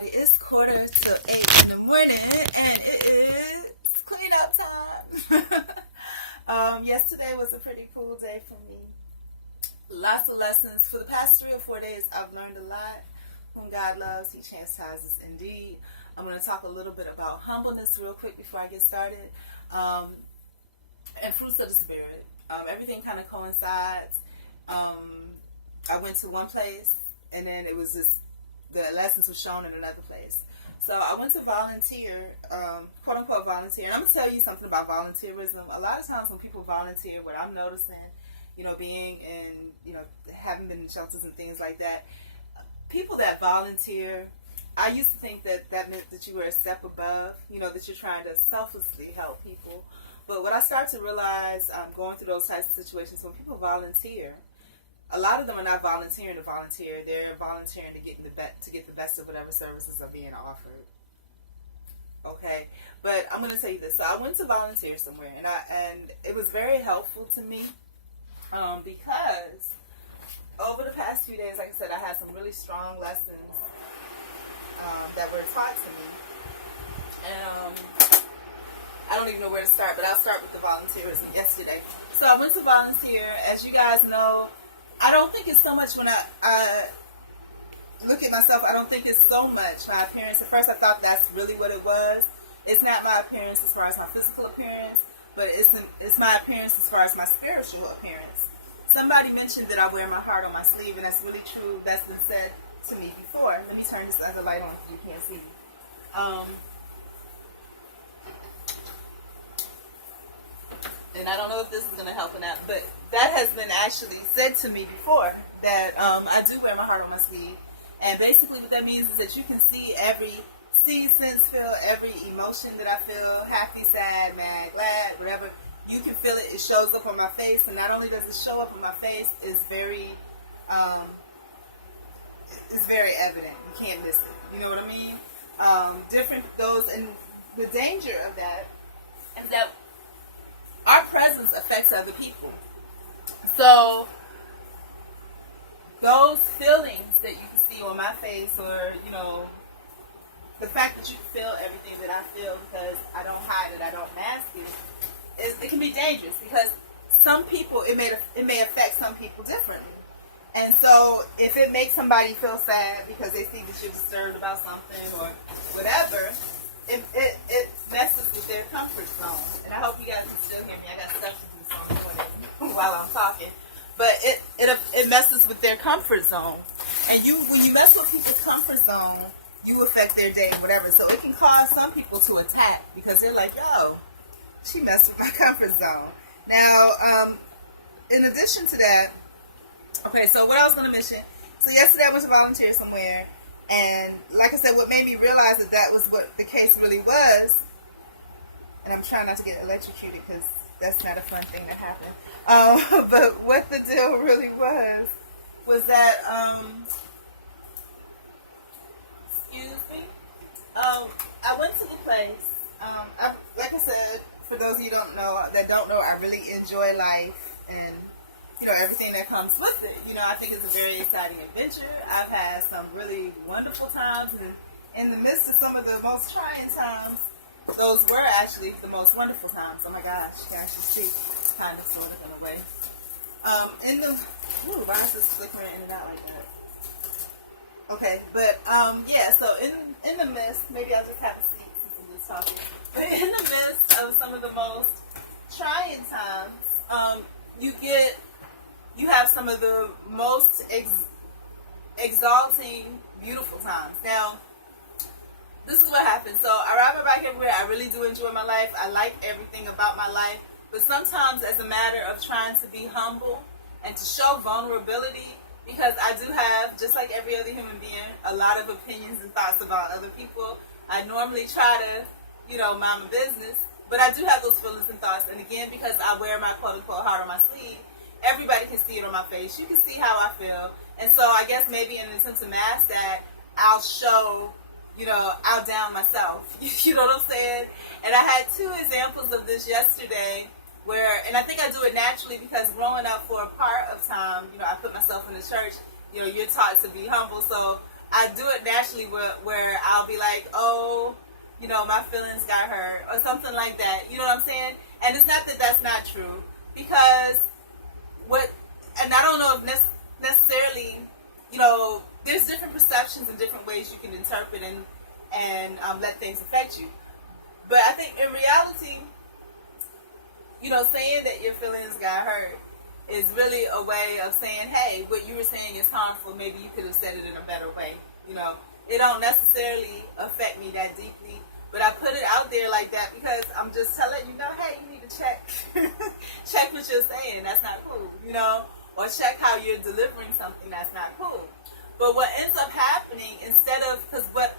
everybody. It's 7:45 in the morning, and it is cleanup time. Yesterday was a pretty cool day for me. Lots of lessons. For the past 3 or 4 days, I've learned a lot. Whom God loves, He chastises indeed. I'm going to talk a little bit about humbleness real quick before I get started. And fruits of the Spirit. Everything kind of coincides. I went to one place, and then it was just the lessons were shown in another place. So I went to volunteer, quote unquote volunteer. And I'm going to tell you something about volunteerism. A lot of times when people volunteer, what I'm noticing, being in, having been in shelters and things like that, people that volunteer, I used to think that meant that you were a step above, that you're trying to selflessly help people. But what I started to realize, going through those types of situations, when people volunteer, a lot of them are not volunteering to volunteer. They're volunteering to get the best of whatever services are being offered. Okay, but I'm going to tell you this. So I went to volunteer somewhere, and it was very helpful to me because over the past few days, like I said, I had some really strong lessons that were taught to me. And I don't even know where to start, but I'll start with the volunteerism yesterday. So I went to volunteer. As you guys know, I don't think it's so much when I look at myself, I don't think it's so much my appearance. At first I thought that's really what it was. It's not my appearance as far as my physical appearance, but it's my appearance as far as my spiritual appearance. Somebody mentioned that I wear my heart on my sleeve, and that's really true. That's been said to me before. Let me turn this other light on so you can't see. And I don't know if this is going to help or not, but that has been actually said to me before, that I do wear my heart on my sleeve. And basically what that means is that you can see every sense, feel every emotion that I feel, happy, sad, mad, glad, whatever. You can feel it. It shows up on my face. And not only does it show up on my face, it's very evident. You can't miss it. You know what I mean? And the danger of that is that our presence affects other people. So those feelings that you can see on my face, or the fact that you can feel everything that I feel because I don't hide it, I don't mask it, it can be dangerous because some people, it may affect some people differently. And so if it makes somebody feel sad because they see that you're disturbed about something or whatever, it messes with their comfort zone. And I hope you guys can still hear me. I got stuff to do, so I'm doing it while I'm talking. But it messes with their comfort zone. And when you mess with people's comfort zone, you affect their day, whatever. So it can cause some people to attack because they're like, yo, she messed with my comfort zone. Now, in addition to that, okay, so what I was going to mention, so yesterday I went to volunteer somewhere. And like I said, what made me realize that was what the case really was, and I'm trying not to get electrocuted because that's not a fun thing to happen. But what the deal really was that, excuse me, I went to the place. Like I said, for those of you that don't know, I really enjoy life and everything that comes with it. I think it's a very exciting adventure. I've had some really wonderful times, and in the midst of some of the most trying times, those were actually the most wonderful times. Oh my gosh, you can actually see kind of sort of in a way. Why is this flickering in and out like that? Okay, but yeah, so in the midst, maybe I'll just have a seat since I'm just talking. But in the midst of some of the most trying times, you have some of the most exalting, beautiful times. Now, this is what happens. So I ride my bike everywhere. I really do enjoy my life. I like everything about my life. But sometimes as a matter of trying to be humble and to show vulnerability, because I do have, just like every other human being, a lot of opinions and thoughts about other people. I normally try to, mind my business. But I do have those feelings and thoughts. And again, because I wear my quote-unquote heart on my sleeve, everybody can see it on my face. You can see how I feel. And so I guess maybe in an attempt to mask that, I'll show, I'll down myself. You know what I'm saying? And I had 2 examples of this yesterday and I think I do it naturally because growing up for a part of time, I put myself in the church, you're taught to be humble. So I do it naturally where I'll be like, oh, you know, my feelings got hurt or something like that. You know what I'm saying? And it's not that that's not true, because and I don't know if necessarily, you know, there's different perceptions and different ways you can interpret and let things affect you. But I think in reality, you know, saying that your feelings got hurt is really a way of saying, hey, what you were saying is harmful. Maybe you could have said it in a better way. You know, it don't necessarily affect me that deeply, but I put it out there like that because I'm just telling you, know, hey, you need to check what you're saying. That's not cool, you know, or check how you're delivering something that's not cool. But what ends up happening, instead of, because what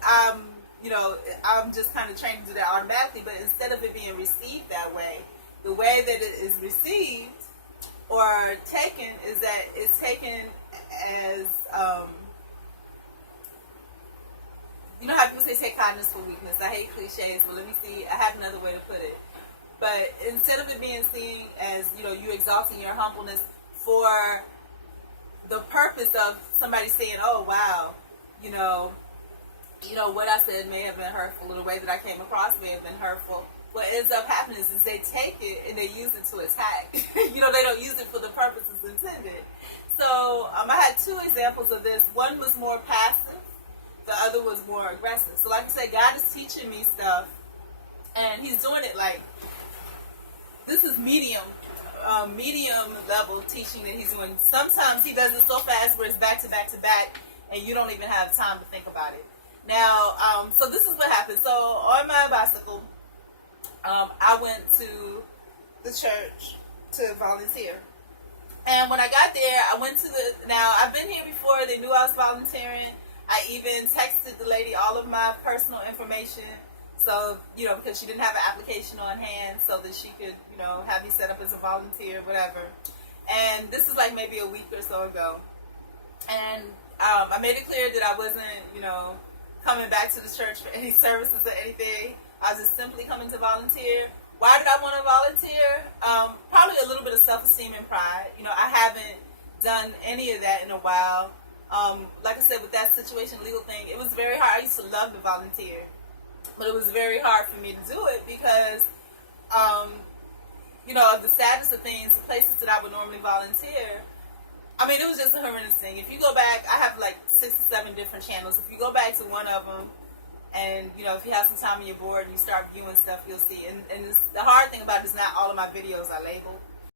you know, I'm just kind of trained to do that automatically, but instead of it being received that way, the way that it is received or taken is that it's taken as, you know how people say take kindness for weakness. I hate cliches, but let me see, I have another way to put it. But instead of it being seen as, you know, you exalting your humbleness for the purpose of somebody saying, oh, wow, you know, what I said may have been hurtful, or the way that I came across may have been hurtful. What ends up happening is they take it and they use it to attack. You know, they don't use it for the purposes intended. So I had two examples of this. One was more passive. The other was more aggressive. So like I said, God is teaching me stuff, and he's doing it like, this is medium level teaching that he's doing. Sometimes he does it so fast where it's back to back to back, and you don't even have time to think about it. Now, so this is what happened. So on my bicycle, I went to the church to volunteer. And when I got there, I went to now I've been here before, they knew I was volunteering. I even texted the lady all of my personal information, so, you know, because she didn't have an application on hand, so that she could, you know, have me set up as a volunteer, whatever. And this is like maybe a week or so ago. And I made it clear that I wasn't, you know, coming back to the church for any services or anything. I was just simply coming to volunteer. Why did I want to volunteer? Probably a little bit of self-esteem and pride. You know, I haven't done any of that in a while. Like I said, with that situation, legal thing, it was very hard. I used to love to volunteer, but it was very hard for me to do it because, you know, of the saddest of things, the places that I would normally volunteer, I mean, it was just a horrendous thing. If you go back, I have like 6 or 7 different channels. If you go back to one of them, and, you know, if you have some time on your board and you start viewing stuff, you'll see. And the hard thing about it is not all of my videos are labeled.